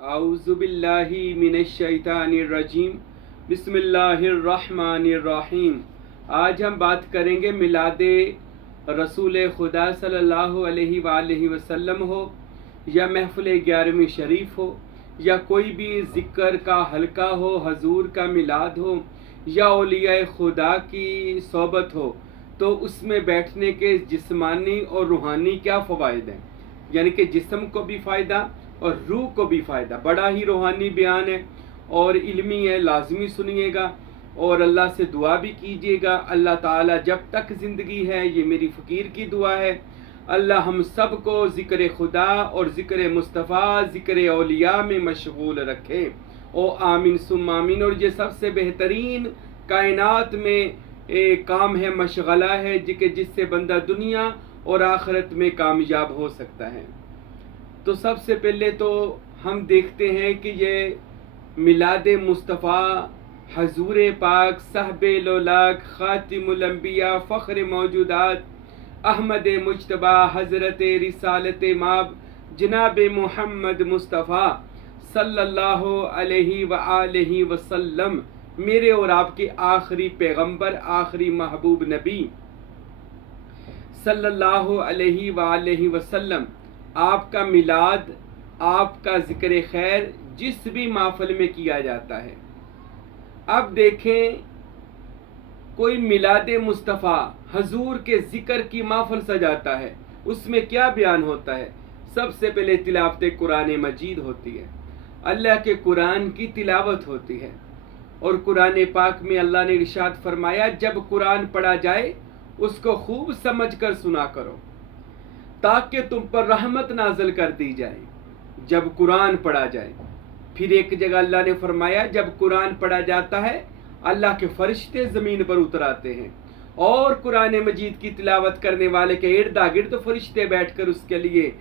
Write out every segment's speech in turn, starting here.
आउज़ुबिल्लाहि मिनश्शैतानिर्रजीम बिस्मिल्लाहिर्रहमानिर्रहीम। आज हम बात करेंगे मिलादे रसूल खुदा सल्लल्लाहु अलैहि वसल्लम हो या महफ़िल 11वीं शरीफ हो या कोई भी ज़िक्र का हल्का हो, हजूर का मिलाद हो या औलिया खुदा की सोबत हो, तो उसमें बैठने के जिस्मानी और रूहानी क्या फ़वाइद हैं। यानी कि जिस्म को भी फ़ायदा और रूह को भी फ़ायदा। बड़ा ही रूहानी बयान है और इल्मी है, लाजमी सुनिएगा और अल्लाह से दुआ भी कीजिएगा। अल्लाह ताला जब तक ज़िंदगी है, ये मेरी फ़कीर की दुआ है, अल्लाह हम सब को ज़िक्र खुदा और ज़िक्र मुस्तफ़ा, ज़िक्र औलिया में मशगूल रखे। ओ आमीन सुम आमीन। और ये सबसे बेहतरीन कायनात में एक काम है, मशगला है जिससे बंदा दुनिया और आखिरत में कामयाब हो सकता है। तो सबसे पहले तो हम देखते हैं कि ये मिलाद मुस्तफ़ा हजूर पाक साहबे लोलाक ख़ातिमुल अंबिया फ़ख्र मौजूदात अहमद मुज्तबा हज़रत रिसालत माब जनाब मोहम्मद मुस्तफ़ा सल्लल्लाहु अलैहि वसल्लम, मेरे और आपके आखिरी पैगंबर, आखिरी महबूब नबी सल्लल्लाहु अलैहि वसल्लम, आपका मिलाद, आपका ज़िक्र खैर जिस भी महफ़िल में किया जाता है। अब देखें, कोई मिलाद मुस्तफ़ा हजूर के ज़िक्र की महफ़िल सजाता है, उसमें क्या बयान होता है। सबसे पहले तिलावत कुरान मजीद होती है, अल्लाह के कुरान की तिलावत होती है। और कुरान पाक में अल्लाह ने इरशाद फरमाया, जब कुरान पढ़ा जाए उसको खूब समझ कर सुना करो ताकि तुम पर रहमत नाज़िल कर दी जाए जब कुरान पढ़ा जाए। फिर एक जगह अल्लाह ने फरमाया, जब कुरान पढ़ा जाता है अल्लाह के फरिश्ते ज़मीन पर उतर आते हैं और कुरान मजीद की तिलावत करने वाले के इर्द गिर्द फरिश्ते बैठकर उसके लिए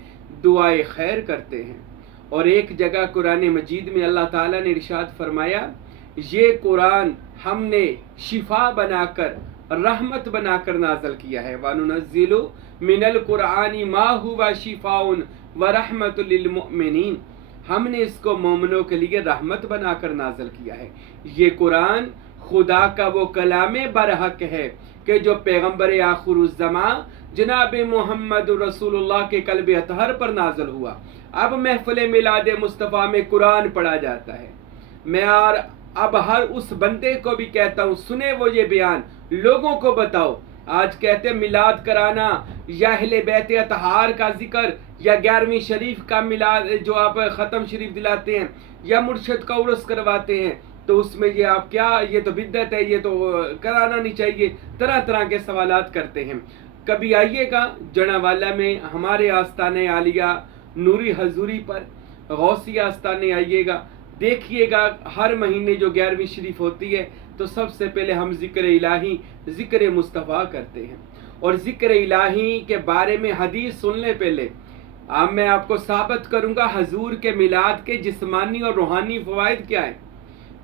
दुआए खैर करते हैं। और एक जगह कुरान मजीद में अल्लाह ताला ने इरशाद फरमाया, ये कुरान हमने शिफा बनाकर, रहमत बनाकर नाज़िल किया है। वनुनज़्ज़िलु मिनल कुरानी मा हुवा शिफाउन व रहमतुल लिल मुमिनीन, हमने इसको मोमिनों के लिए रहमत बनाकर नाज़िल किया है। ये कुरान खुदा का वो कलामे बरहक है कि जो पैगंबर आखिरुज़्ज़मा जनाब मोहम्मद रसूलुल्लाह के कल्ब अतहर पर नाज़िल हुआ। अब महफ़िल मिलाद मुस्तफ़ा में कुरान पढ़ा जाता है। मैं अब हर उस बंदे को भी कहता हूँ, सुने वो ये बयान, लोगों को बताओ। आज कहते मिलाद कराना या अहले बैत अतहार का जिक्र या 11वीं शरीफ का मिलाद जो आप ख़त्म शरीफ दिलाते हैं या मुर्शद का उर्स करवाते हैं, तो उसमें ये आप क्या, ये तो बिद्दत है, ये तो कराना नहीं चाहिए। तरह तरह के सवालात करते हैं। कभी आइएगा जनावाला में हमारे आस्ताने आलिया नूरी हजूरी पर गौसिया आस्ताने आइएगा, देखिएगा हर महीने जो 11वीं शरीफ होती है तो सबसे पहले हम ज़िक्र इलाही, ज़िक्र मुस्तफ़ा करते हैं। और ज़िक्र इलाही के बारे में हदीस सुनने पहले अब मैं आपको साबित करूंगा हजूर के मिलाद के जिस्मानी और रूहानी फ़वाइद क्या है।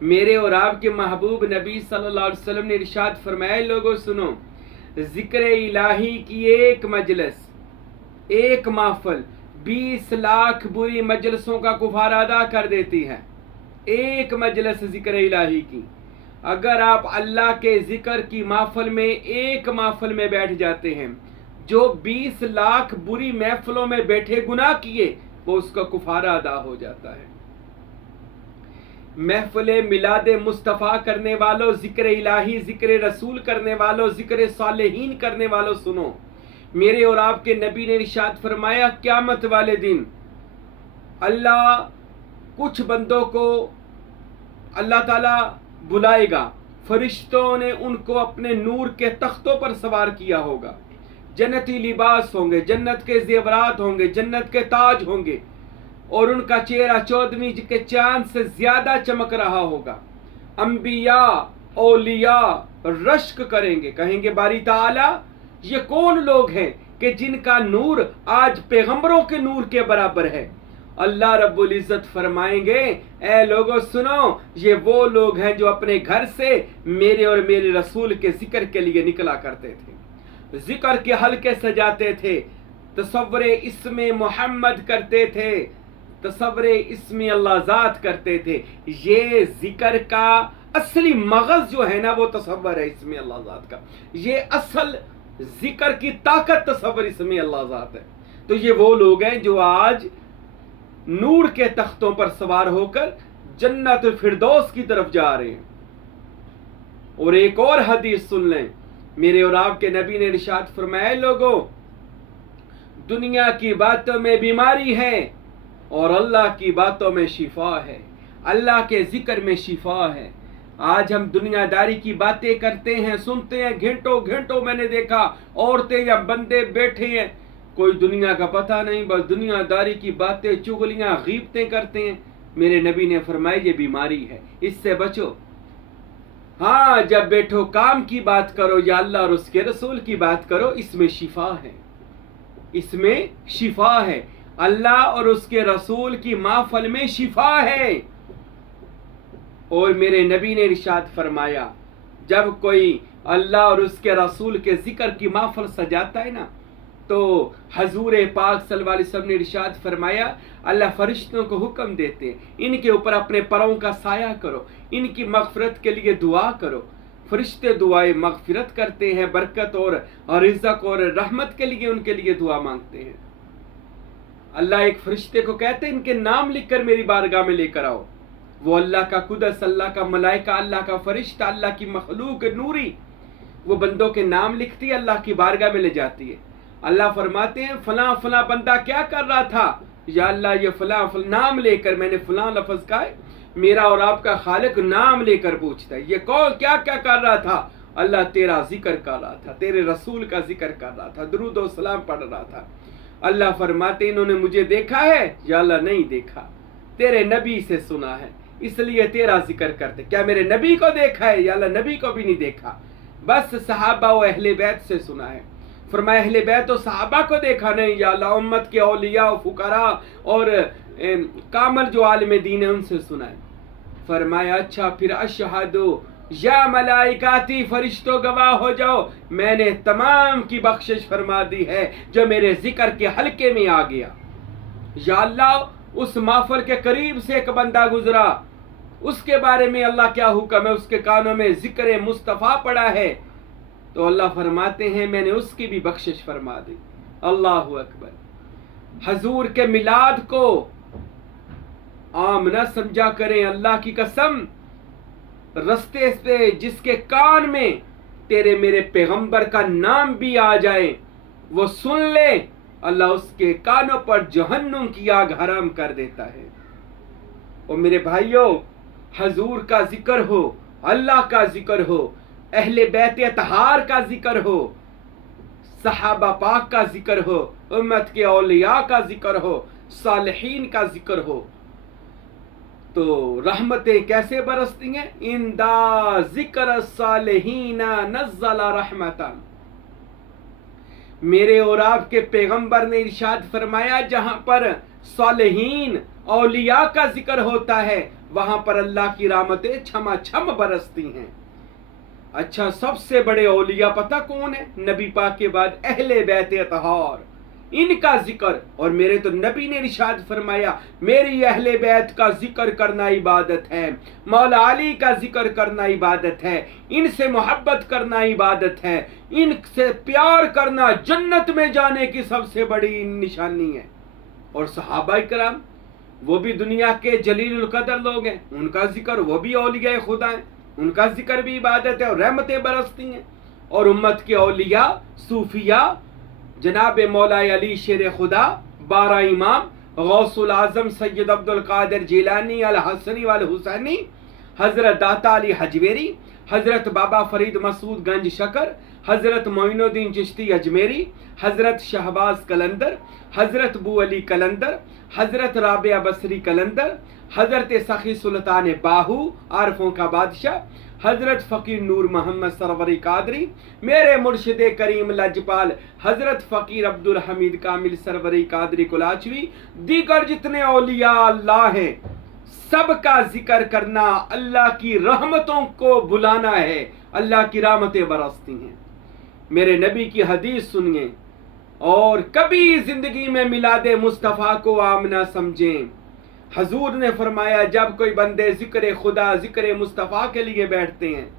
मेरे और आपके महबूब नबी सल्लल्लाहु अलैहि वसल्लम ने इरशाद फरमाया, लोगों सुनो, ज़िक्र इलाही की एक मजलिस, एक महफ़िल 20 लाख बुरी मजलिसों का कुफारा अदा कर देती है। एक मजलिस ज़िक्र इलाही की, अगर आप अल्लाह के ज़िक्र की महफ़िल में एक महफ़िल में बैठ जाते हैं, जो 20 लाख बुरी महफ़िलों में बैठे गुनाह किए वो उसका कुफारा अदा हो जाता है। महफ़िल मिलाद मुस्तफ़ा करने वालों, ज़िक्र इलाही, ज़िक्र रसूल करने वालों, ज़िक्र सालेहीन करने वालों, सुनो, मेरे और आपके नबी ने इरशाद फरमाया, क़यामत वाले दिन अल्लाह कुछ बंदों को अल्लाह ताला बुलाएगा, फरिश्तों ने उनको अपने नूर के तख्तों पर सवार किया होगा, जन्नती लिबास होंगे, जन्नत के जेवरात होंगे, जन्नत के ताज होंगे और उनका चेहरा 14वीं के चांद से ज्यादा चमक रहा होगा। अंबिया औलिया रश्क करेंगे, कहेंगे बारी ताला, ये कौन लोग हैं कि जिनका नूर आज पैगंबरों के नूर के बराबर है। अल्लाह रब्बुल इज़्ज़त फरमाएंगे, ए लोगों सुनो, ये वो लोग हैं जो अपने घर से मेरे और मेरे रसूल के जिक्र के लिए निकला करते थे, जिक्र के हल्के सजाते थे, तसव्वुर इस्मे मोहम्मद करते थे, तसव्वुर इस्म अल्लाह ज़ात करते थे। ये जिक्र का असली मगज़ जो है ना वो तसव्वुर है इस्म अल्लाह ज़ात का। ये असल जिक्र की ताकत तसव्वुर इस्म अल्लाह ज़ात है। तो ये वो लोग हैं जो आज नूर के तख्तों पर सवार होकर जन्नतुल फिरदौस की तरफ जा रहे हैं। और एक और हदीस सुन लें, मेरे और आपके नबी ने इरशाद फरमाया, लोगों दुनिया की बातों में बीमारी है और अल्लाह की बातों में शिफा है, अल्लाह के जिक्र में शिफा है। आज हम दुनियादारी की बातें करते हैं, सुनते हैं, घंटों घंटों मैंने देखा औरतें या बंदे बैठे हैं, कोई दुनिया का पता नहीं, बस दुनियादारी की बातें, चुगलियां, गीबतें करते हैं। मेरे नबी ने फरमाया ये बीमारी है, इससे बचो। हाँ, जब बैठो काम की बात करो या अल्लाह और उसके रसूल की बात करो, इसमें शिफा है, इसमें शिफा है। अल्लाह और उसके रसूल की महफिल में शिफा है। और मेरे नबी ने इरशाद फरमाया, जब कोई अल्लाह और उसके रसूल के जिक्र की महफिल सजाता है ना, तो हजूर पाक सल्लल्लाहु अलैहि वसल्लम ने इरशाद फरमाया, अल्लाह फरिश्तों को हुक्म देते हैं, इनके ऊपर अपने परों का साया करो, इनकी मगफिरत के लिए दुआ करो। फरिश्ते दुआए मगफिरत करते हैं, बरकत और रिज़्क़ और रहमत के लिए उनके लिए दुआ मांगते हैं। अल्लाह एक फरिश्ते को कहते हैं, इनके नाम लिखकर मेरी बारगाह में लेकर आओ। वो अल्लाह का कुदस, अल्लाह का मलाइका, अल्लाह का फरिश्ता, अल्लाह की मखलूक नूरी, वो बंदों के नाम लिखती है, अल्लाह की बारगाह में ले जाती है। अल्लाह फरमाते हैं, फला फला बंदा क्या कर रहा था? या अल्लाह ये फला फला नाम लेकर, मैंने फला लफ्ज कहा है, मेरा और आपका खालिक नाम लेकर पूछता है, ये कौन क्या क्या कर रहा था? अल्लाह तेरा जिक्र कर रहा था, तेरे रसूल का जिक्र कर रहा था, दुरूद और सलाम पढ़ रहा था। अल्लाह फरमाते, इन्होंने मुझे देखा है? या अल्लाह नहीं देखा, तेरे नबी से सुना है, इसलिए तेरा जिक्र करते। क्या मेरे नबी को देखा है? या अल्लाह नबी को भी नहीं देखा, बस सहाबा और अहले बैत से सुना है। फरमाया अहले बैत और सहाबा को देखा नहीं, या अल्लाह उम्मत के औलिया और फुकरा और कामल जो आलिम दीन है उनसे सुना है। फरमाया अच्छा फिर अशहदु या मलाइकाती, फरिश्तों गवाह हो जाओ, मैंने तमाम की बख्शिश फरमा दी है जो मेरे जिक्र के हल्के में आ गया। या अल्लाह उस महफिल के करीब से एक बंदा गुजरा, उसके बारे में अल्लाह क्या हुक्म है, उसके कानों में जिक्र मुस्तफ़ा पड़ा है, तो अल्लाह फरमाते हैं मैंने उसकी भी बख्शिश फरमा दी। अल्लाहु अकबर। हजूर के मिलाद को आम न समझा करें, अल्लाह की कसम, रस्ते से जिसके कान में तेरे मेरे पैगंबर का नाम भी आ जाए वो सुन ले, अल्लाह उसके कानों पर जहन्नुम की आग हराम कर देता है। और मेरे भाइयों, हजूर का जिक्र हो, अल्लाह का जिक्र हो, अहले बैत अतहार का जिक्र हो, सहाबा पाक का जिक्र हो, उम्मत के औलिया का जिक्र हो, सालिहीन का जिक्र हो, तो रहमतें कैसे बरसती हैं? इंदा जिक्र सालिहीना नज़्ज़ला रहमतन। मेरे और आपके पैगंबर ने इरशाद फरमाया, जहां पर सालिहीन औलिया का जिक्र होता है वहां पर अल्लाह की रहमतें छमा छम बरसती हैं। अच्छा, सबसे बड़े औलिया पता कौन है? नबी पाक के बाद अहले बैत अतहार, इनका जिक्र। और मेरे तो नबी ने इरशाद फरमाया, मेरी अहले बैत का जिक्र करना इबादत है, मौला अली का जिक्र करना इबादत है, इनसे मोहब्बत करना इबादत है, इनसे प्यार करना जन्नत में जाने की सबसे बड़ी निशानी है। और सहाबा इकराम, वो भी दुनिया के जलीलुल कदर लोग हैं, उनका जिक्र, वो भी औलिया खुदा हैं, उनका जिक्र भी इबादत है और रहमतें बरसती हैं। और उम्मत के औलिया सूफिया, जनाब मौला अली शेर खुदा, 12 इमाम, गौसुल आजम सैयद अब्दुल कादिर जिलानी अल हसनी वाल हुसैनी, हजरत दाता अली हजवेरी, हजरत बाबा फरीद मसूद गंज शकर, हजरत मोइनुद्दीन चिश्ती अजमेरी, हजरत शहबाज कलंदर, हजरत बू अली कलंदर, हजरत राबिया बसरी कलंदर, हजरत सखी सुल्तान बाहू आरफों का बादशाह, हजरत फ़कीर नूर मोहम्मद सरवरी कादरी, मेरे मुर्शिद करीम लजपाल हजरत फ़कीर अब्दुल हमीद कामिल सरवरी कादरी कुलाचवी, दीगर जितने औलिया अल्लाह हैं, सबका जिक्र करना अल्लाह की रहमतों को बुलाना है, अल्लाह की रहमतें बरसती हैं। मेरे नबी की हदीस सुनिए और कभी जिंदगी में मिलादे मुस्तफ़ा को आम ना समझें। हजूर ने फरमाया जब कोई बंदे जिक्र खुदा जिक्र मुस्तफ़ा के लिए बैठते हैं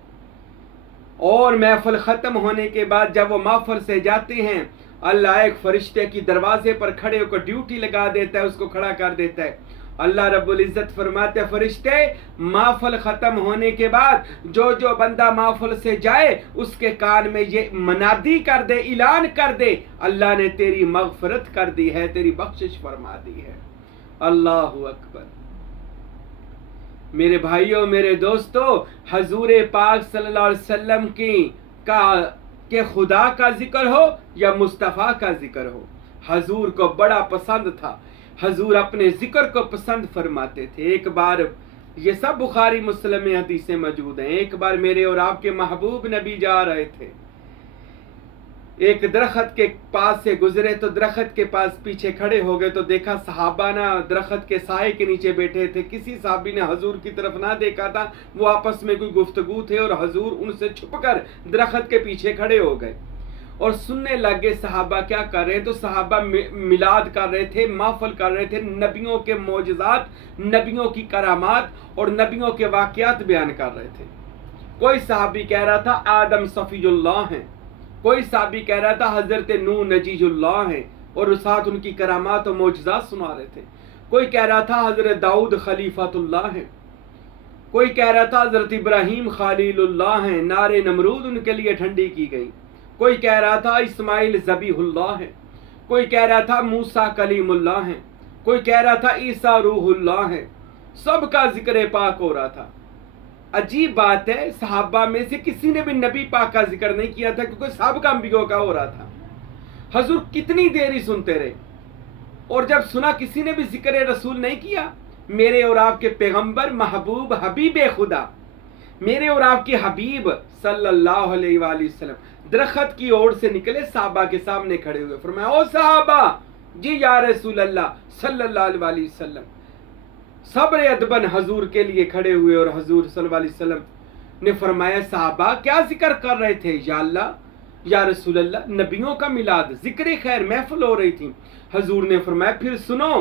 और महफिल ख़त्म होने के बाद जब वो महफिल से जाते हैं, अल्लाह एक फरिश्ते की दरवाजे पर खड़े होकर ड्यूटी लगा देता है, उसको खड़ा कर देता है। अल्लाह रब्बुल इज़्ज़त फरमाते हैं फरिश्ते महफिल ख़त्म होने के बाद जो जो बंदा महफिल से जाए उसके कान में ये मनादी कर दे, ऐलान कर दे, अल्लाह ने तेरी मग़फ़िरत कर दी है, तेरी बख्शिश फरमा दी है। अल्लाहु अकबर। मेरे भाइयों, मेरे दोस्तों, हजूर पाक सल्लल्लाहु अलैहि वसल्लम के खुदा का जिक्र हो या मुस्तफ़ा का जिक्र हो, हजूर को बड़ा पसंद था। हजूर अपने जिक्र को पसंद फरमाते थे। एक बार, ये सब बुखारी मुस्लिम में हदीसें मौजूद हैं, एक बार मेरे और आपके महबूब नबी जा रहे थे, एक दरख्त के पास से गुजरे तो दरख्त के पास पीछे खड़े हो गए तो देखा सहाबा ना दरख्त के साए के नीचे बैठे थे। किसी साहबी ने हजूर की तरफ ना देखा था, वो आपस में कोई गुफ्तगू थे और हजूर उनसे छुपकर दरख्त के पीछे खड़े हो गए और सुनने लगे सहाबा क्या कर रहे हैं। तो सहाबा मिलाद कर रहे थे, महफिल कर रहे थे, नबियों के मौजज़ात, नबियों की करामात और नबियों के वाक़यात बयान कर रहे थे। कोई सहाबी कह रहा था आदम सफ़ीउल्लाह हैं, कोई साहबी कह रहा था हजरत नूह नजीजुल्लाह हैं और साथ उनकी करामात और मौजज़ात सुना रहे थे। कोई कह रहा था हजरत दाऊद खलीफतुल्लाह हैं, कोई कह रहा था हजरत इब्राहीम खलीलुल्लाह हैं, नारे नमरूद उनके लिए ठंडी की गई। कोई कह रहा था इस्माइल ज़बीहुल्लाह है, कोई कह रहा था मूसा कलीमुल्लाह है, कोई कह रहा था ईसा रूहुल्लाह है। सबका जिक्र पाक हो रहा था। अजीब बात है, सहाबा में से किसी ने भी नबी पाक का जिक्र नहीं किया था क्योंकि सबका अंबियों का हो रहा था। हजूर कितनी देर ही सुनते रहे और जब सुना किसी ने भी जिक्र रसूल नहीं किया। मेरे और आपके पैगंबर महबूब हबीब खुदा, मेरे और आपके हबीब सल्लल्लाहु अलैहि वसल्लम दरख्त की ओर से निकले, सहाबा के सामने खड़े हुए, फरमाया ओ सहाबा जी या रसूल अल्लाह सल्लल्लाहु अलैहि वसल्लम। सब्र अदबन हजूर के लिए खड़े हुए और हजूर सल्लल्लाहु अलैहि वसल्लम ने फरमाया सहाबा क्या जिक्र कर रहे थे? या अल्लाह या रसूल अल्लाह, नबियों का मिलाद, जिक्र खैर महफिल हो रही थी। हजूर ने फरमाया फिर सुनो,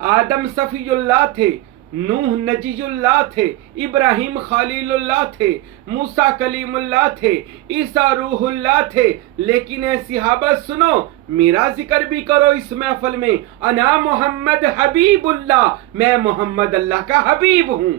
आदम सफीउल्लाह थे, नूह नजीजुल्लाह थे, इब्राहिम खलीलुल्लाह थे, मूसा कलीमुल्लाह थे, ईसा रूहुल्लाह थे, लेकिन ऐ सहाबा सुनो, मेरा जिक्र भी करो इस महफिल में। अना मोहम्मद हबीबुल्लाह, मैं मोहम्मद अल्लाह का हबीब हूं।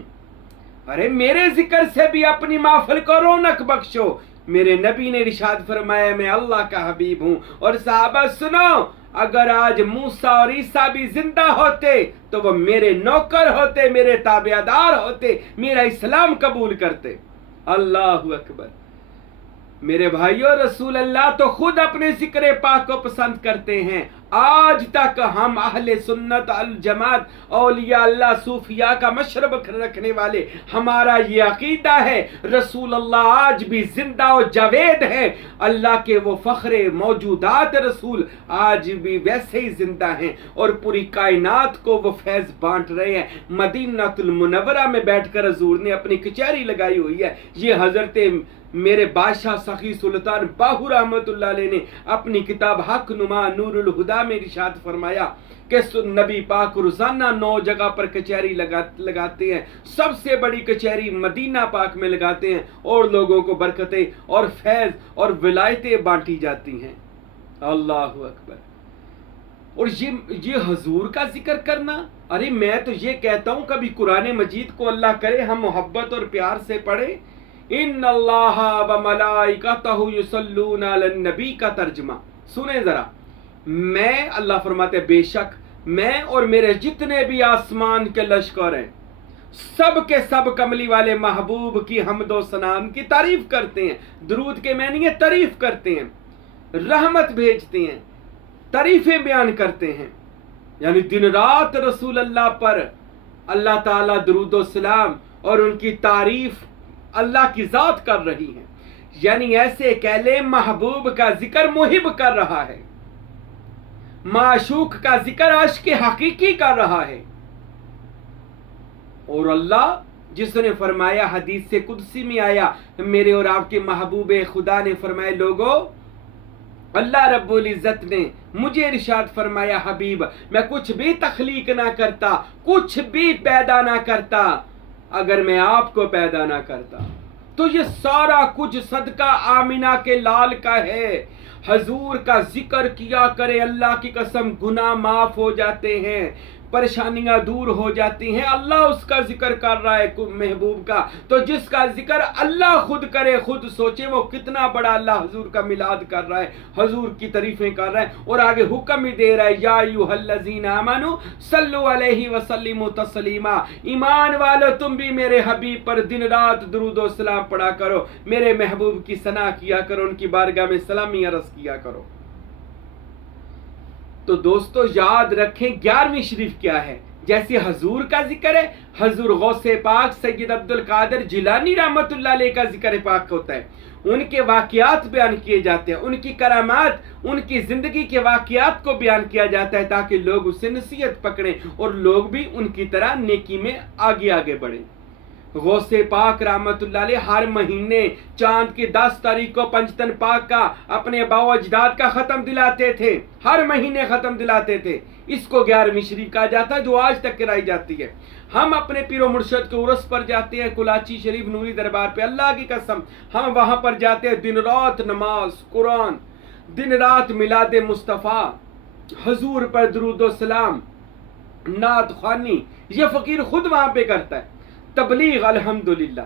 अरे मेरे जिक्र से भी अपनी महफिल को रौनक बख्शो। मेरे नबी ने इरशाद फरमाया मैं अल्लाह का हबीब हूं। और सहाबा सुनो, अगर आज मूसा और ईसा भी जिंदा होते तो वो मेरे नौकर होते, मेरे ताबेदार होते, मेरा इस्लाम कबूल करते। अल्लाहु अकबर। मेरे भाइयों, रसूल अल्लाह तो खुद अपने जिक्र पाक को पसंद करते हैं। आज तक हम अहले सुन्नत अल जमात औलिया अल्लाह सूफिया का मशरब रखने वाले, हमारा ये अकीदा है रसूल अल्लाह आज भी जिंदा और जावेद है। अल्लाह के वो फख्रे मौजूदात रसूल आज भी वैसे ही जिंदा हैं और पूरी कायनात को वो फैज बांट रहे हैं। मदीनातुल मुनव्वरा में बैठकर हजूर ने अपनी कचहरी लगाई हुई है। ये हजरत मेरे बादशाह सखी सुल्तान बाहू रहमतुल्लाह अलैह ने अपनी किताब हक नुमा नूरुल हुदा में इरशाद फरमाया कि नबी पाक रोजाना 9 जगह पर कचहरी लगाते हैं। सबसे बड़ी कचहरी मदीना पाक में लगाते हैं और लोगों को बरकतें और फैज और विलायतें बांटी जाती हैं। अल्लाहु अकबर। और ये हजूर का जिक्र करना, अरे मैं तो ये कहता हूं कभी कुरान मजीद को अल्लाह करे हम मोहब्बत और प्यार से पढ़े। इन्नल्लाहा व मलाइकतहु युसल्लूना अलन नबी का तर्जुमा सुने जरा। मैं, अल्लाह फरमाते बेशक मैं और मेरे जितने भी आसमान के लश्कर हैं सब के सब कमली वाले महबूब की हम्दो सनाम की तारीफ करते हैं। दुरूद के मैंने तारीफ करते हैं, रहमत भेजते हैं, तारीफें बयान करते हैं। यानी दिन रात रसूल अल्लाह पर अल्लाह ताला दुरूद सलाम और उनकी तारीफ अल्लाह की जात कर रही है। यानी ऐसे कह ले महबूब का जिक्र मुहिब कर रहा है, माशूक का जिक्र आशिक हकीकी कर रहा है। और अल्लाह जिसने फरमाया, हदीस से कुदसी में आया, मेरे और आपके महबूब खुदा ने फरमाया लोगो अल्लाह रब्बुल इज्जत ने मुझे इरशाद फरमाया, हबीब मैं कुछ भी तख्लीक ना करता, कुछ भी पैदा ना करता अगर मैं आपको पैदा ना करता। तो ये सारा कुछ सदका आमिना के लाल का है। हजूर का जिक्र किया करे, अल्लाह की कसम गुनाह माफ हो जाते हैं, परेशानियां दूर हो जाती हैं। अल्लाह उसका जिक्र कर रहा है महबूब का, तो जिसका जिक्र अल्लाह खुद करे, खुद सोचे वो कितना बड़ा अल्लाह हजूर का मिलाद कर रहा है, हजूर की तारीफें कर रहा है। और आगे हुक्म ही दे रहा है, या अय्युहल्लज़ीना आमनू सल्लु अलैहि व सल्लिमू तस्लीमा, ईमान वालो तुम भी मेरे हबीब पर दिन रात दुरूद व सलाम पढ़ा करो, मेरे महबूब की सना किया करो, उनकी बारगाह में सलामी अर्ज़ किया करो। तो दोस्तों याद रखें 11वीं शरीफ क्या है। जैसे हजूर का जिक्र है, हजूर गौसे पाक सैयद अब्दुल कादिर जिलानी रहमतुल्लाह अलैह का जिक्र पाक होता है। उनके वाकयात बयान किए जाते हैं, उनकी करामात, उनकी जिंदगी के वाकयात को बयान किया जाता है ताकि लोग उससे नसीहत पकड़ें और लोग भी उनकी तरह नेकी में आगे आगे बढ़ें। गौसे पाक रहमतुल्लाह अलैह हर महीने चांद की 10 तारीख को पंचतन पाक का अपने बाओ अजदाद का खत्म दिलाते थे, हर महीने खत्म दिलाते थे। इसको 11वीं शरीफ कहा जाता है जो आज तक कराई जाती है। हम अपने पीरो मुर्शद के उर्स पर जाते हैं, कुलाची शरीफ नूरी दरबार पे, अल्लाह की कसम हम वहां पर जाते हैं, दिन रात नमाज कुरान, दिन रात मिलाद मुस्तफ़ा, हजूर पर दुरूद व सलाम, नात ख्वानी, ये फकीर खुद वहां पे करता है, तबलीग अल्हम्दुलिल्लाह।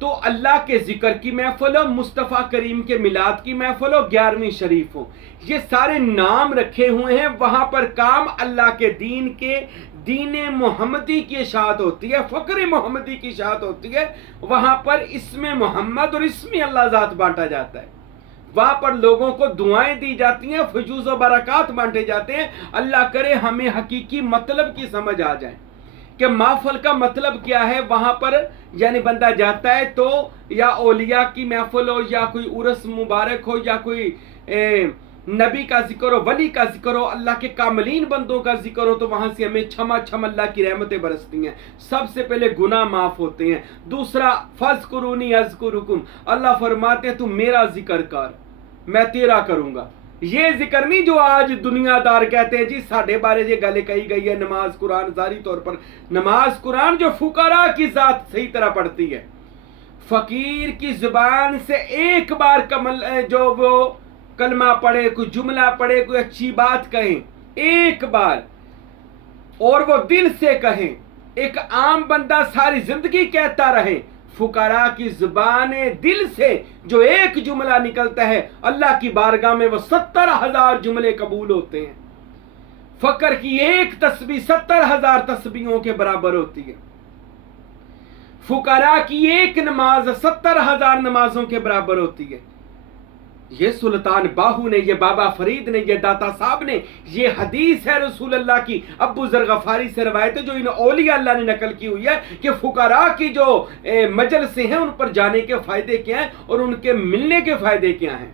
तो अल्लाह के जिक्र की महफिल हो, मुस्तफ़ा करीम के मिलाद की महफिल हो, 11वीं शरीफ हो, ये सारे नाम रखे हुए हैं। वहां पर काम अल्लाह के दीन के, दीन मोहम्मदी की इशाअत होती है, फ़क्र मोहम्मदी की इशाअत होती है। वहां पर इसमें मोहम्मद और इसमें अल्लाह ज़ात बांटा जाता है। वहां पर लोगों को दुआएं दी जाती हैं, फजूज़ व बरक़ात बांटे जाते हैं। अल्लाह करे हमें हकीकी मतलब की समझ आ जाए कि महफिल का मतलब क्या है। वहां पर यानी बंदा जाता है तो या औलिया की महफिल हो, या कोई उर्स मुबारक हो, या कोई नबी का जिक्र हो, वली का जिक्र हो, अल्लाह के कामलीन बंदों का जिक्र हो, तो वहां से हमें छमा छम अल्लाह की रहमतें बरसती हैं। सबसे पहले गुनाह माफ होते हैं। दूसरा फज़कुरूनी अज़कुरुकुम, अल्लाह फरमाते हैं तू मेरा जिक्र कर मैं तेरा करूंगा। ये जिक्र नहीं जो आज दुनियादार कहते हैं जी साढ़े बारे ये गले कही गई है, नमाज कुरान जारी तौर पर नमाज कुरान जो फुकरा की जात सही तरह पढ़ती है, फकीर की जुबान से एक बार जो वो कलमा पढ़े, कोई जुमला पढ़े, कोई अच्छी बात कहें एक बार, और वो दिल से कहें, एक आम बंदा सारी जिंदगी कहता रहे, फुकरा की जुबान दिल से जो एक जुमला निकलता है अल्लाह की बारगाह में वो 70,000 जुमले कबूल होते हैं। फकर की एक तस्बीह 70,000 तस्बीहों के बराबर होती है। फुकरा की एक नमाज 70,000 नमाजों के बराबर होती है। ये सुल्तान बाहू ने, ये बाबा फरीद ने, ये दाता साहब ने, ये हदीस है रसूल अल्लाह की अबू ज़र गफारी से रवायत है जो इन औलिया अल्लाह ने नकल की हुई है कि फुकरा की जो मजलिसें हैं उन पर जाने के फायदे क्या हैं और उनके मिलने के फायदे क्या हैं।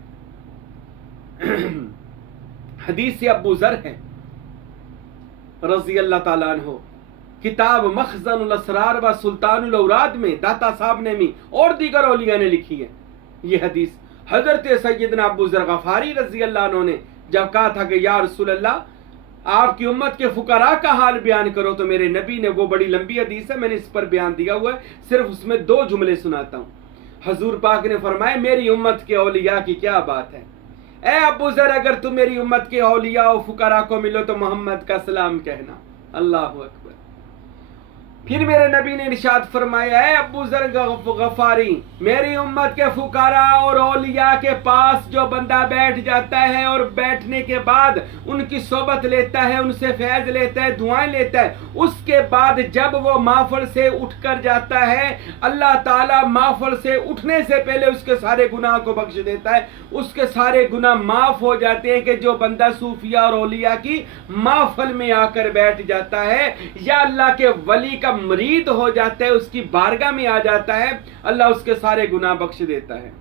हदीस से अबू ज़र है रज़ी अल्लाह ताला अन्हु, किताब मखज़नुल असरार व सुल्तानुल औराद में दाता साहब ने भी और दीगर औलिया ने लिखी है। ये हदीस हजरत सैयदना अबू ज़र गफारी रज़ी अल्लाह अन्हु ने जब कहा था कि या रसूल अल्लाह आपकी उम्मत के फुकरा का हाल बयान करो, तो मेरे नबी ने, वो बड़ी लंबी हदीस है मैंने इस पर बयान दिया हुआ है, सिर्फ उसमें 2 जुमले सुनाता हूँ। हजूर पाक ने फरमाया मेरी उम्मत के औलिया की क्या बात है, ए अबू ज़र अगर तुम मेरी उम्मत के औलिया और फुकरा को मिलो तो मोहम्मद का सलाम कहना। अल्लाह अकबर। फिर मेरे नबी ने इरशाद फरमाया है अबू ज़र गफारी, मेरी उम्मत के फुकारा और औलिया के पास जो बंदा बैठ जाता है और बैठने के बाद उनकी सोबत लेता है, उनसे फैज लेता है, दुआएं लेता है, उसके बाद जब वो महफिल से उठकर जाता है अल्लाह ताला महफिल से उठने से पहले उसके सारे गुनाह को बख्श देता है, उसके सारे गुनाह माफ हो जाते हैं। कि जो बंदा सूफिया और औलिया की महफिल में आकर बैठ जाता है या अल्लाह के वली का मरीद हो जाता है, उसकी बारगाह में आ जाता है, अल्लाह उसके सारे गुनाह बख्श देता है।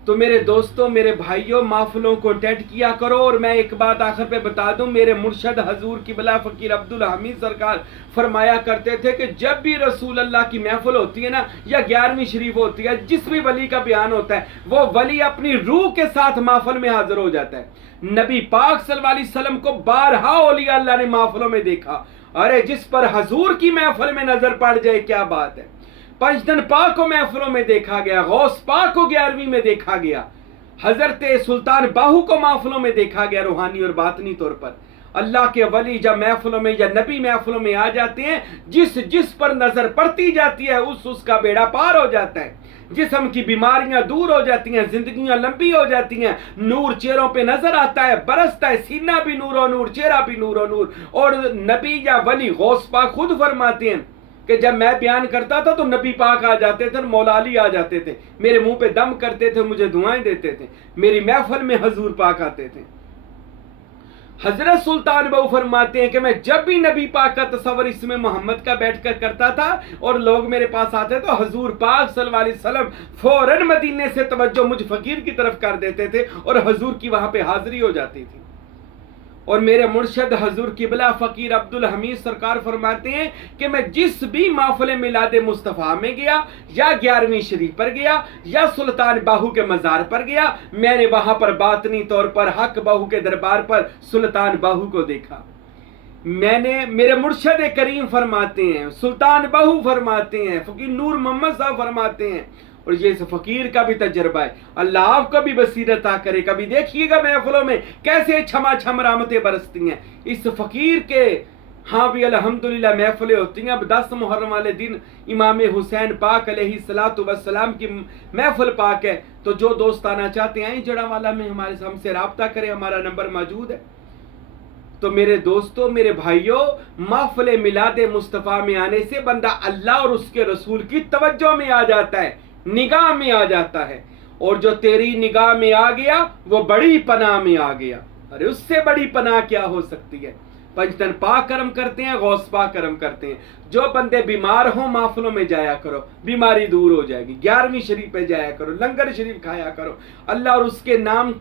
तो मेरे दोस्तों, मेरे भाइयों, महफिलों को अटेंड किया करो। और मैं एक बात आखिर पे बता दूं, मेरे मुर्शद हजूर किबला फ़कीर अब्दुल हमीद सरकार फरमाया करते थे कि जब भी रसूल अल्लाह की महफिल होती है ना, या 11वीं शरीफ होती है, जिस भी वली का बयान होता है, वो वली अपनी रूह के साथ महफिल में हाजिर हो जाता है। नबी पाक सल्लल्लाहु अलैहि वसल्लम को बारहा औलिया अल्लाह ने महफिलों में देखा। अरे जिस पर हजूर की महफिल में नजर पड़ जाए, क्या बात है। पंचतन पाक को महफिलों में देखा गया, गौस पाक को 11वीं में देखा गया, हजरत सुल्तान बाहू को महफिलों में देखा गया, रूहानी और बातनी तौर पर। अल्लाह के वली जब महफिलों में या नबी महफिलों में आ जाते हैं, जिस पर नजर पड़ती जाती है उसका बेड़ा पार हो जाता है, जिस्म की बीमारियां दूर हो जाती हैं, जिंदगियां लंबी हो जाती हैं, नूर चेहरों पे नजर आता है, बरसता है, सीना भी नूर नूर, चेहरा भी नूर नूर। और नबी या वली गौस पाक खुद फरमाते हैं कि जब मैं बयान करता था तो नबी पाक आ जाते थे, मौला अली आ जाते थे, मेरे मुंह पे दम करते थे, मुझे दुआएं देते थे, मेरी महफिल में हजूर पाक आते थे। हजरत सुल्तान बाहू फरमाते हैं कि मैं जब भी नबी पाक का तस्वर इसमें मोहम्मद का बैठकर करता था और लोग मेरे पास आते तो हजूर पाक सल्लल्लाहु अलैहि वसल्लम फौरन मदीने से तवज्जो मुझ फकीर की तरफ कर देते थे और हजूर की वहां पे हाजिरी हो जाती थी। और मेरे मुर्शद हजूर किबला फ़कीर अब्दुल हमीद सरकार फरमाते हैं कि मैं जिस भी महफिल मिलाद मुस्तफ़ा में गया, या 11वीं शरीफ पर गया, या सुल्तान बाहू के मज़ार पर गया, मैंने वहां पर बातनी तौर पर हक बाहू के दरबार पर सुल्तान बाहू को देखा। मैंने, मेरे मुर्शद करीम फरमाते हैं, सुल्तान बाहू फरमाते हैं, फ़कीर नूर मोहम्मद साहब फरमाते हैं, और ये इस फकीर का भी तजर्बा है। अल्लाह आपको भी बसीरत आ करे। कभी देखिएगा महफिलों में कैसे छमा छम रामतें बरसती हैं इस फकीर के। हाँ भी अल्हम्दुलिल्लाह महफिलें होती हैं। अब 10 मुहर्रम वाले दिन इमाम हुसैन पाक अलैहिस्सलातु वस्सलाम की महफिल पाक है, तो जो दोस्त आना चाहते हैं जड़ावाला में हमारे हमसे राब्ता करें, हमारा नंबर मौजूद है। तो मेरे दोस्तों, मेरे भाइयों, महफिल मिलाद मुस्तफ़ा में आने से बंदा अल्लाह और उसके रसूल की तवज्जो में आ जाता है, निगाह में आ जाता है। और जो तेरी निगाह में आ गया वो बड़ी पनाह में आ गया। अरे उससे बड़ी पनाह क्या हो सकती है। पंचतन पाक करम करते हैं, गौस पाक करम करते हैं। जो बंदे बीमार हो महफिलों में जाया करो, बीमारी दूर हो जाएगी। 11वीं शरीफ पे जाया करो, लंगर शरीफ खाया करो। अल्लाह और उसके नाम,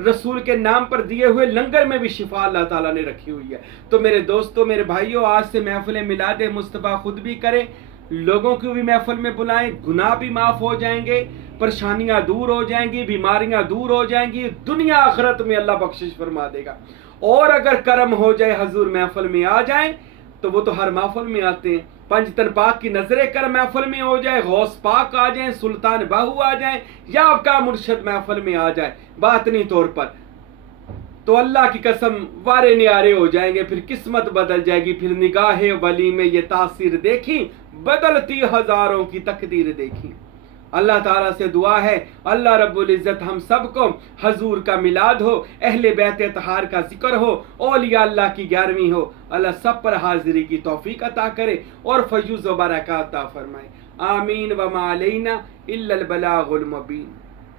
रसूल के नाम पर दिए हुए लंगर में भी शिफा अल्लाह ताला ने रखी हुई है। तो मेरे दोस्तों, मेरे भाइयों, आज से महफिल मिलाद मुस्तफ़ा खुद भी करें, लोगों को भी महफिल में बुलाएं, गुनाह भी माफ हो जाएंगे, परेशानियां दूर हो जाएंगी, बीमारियां दूर हो जाएंगी, दुनिया आखिरत में अल्लाह बख्शिश फरमा देगा। और अगर करम हो जाए, हजूर महफिल में आ जाए, तो वो तो हर महफिल में आते हैं। पंचतन पाक की नजरे कर महफिल में हो जाए, गौस पाक आ जाए, सुल्तान बाहू आ जाए, या आपका मुर्शद महफिल में आ जाए बातनी तौर पर, तो अल्लाह की कसम वारे न्यारे हो जाएंगे। फिर किस्मत बदल जाएगी। फिर निगाहे वली में ये तासीर देखी, बदलती हजारों की तकदीर देखी। अल्लाह ताला से दुआ है, अल्लाह रब्बुल इज्जत हम सबको हजूर का मिलाद हो, अहले बैत तहार का जिक्र हो, औलिया अल्लाह की 11वीं हो, अल्लाह सब पर हाजिरी की तौफीक अता करे और फयूज़ व बरक़ात अता फरमाए। आमीन व मा अलैना इल्लल बलागुल मुबीन।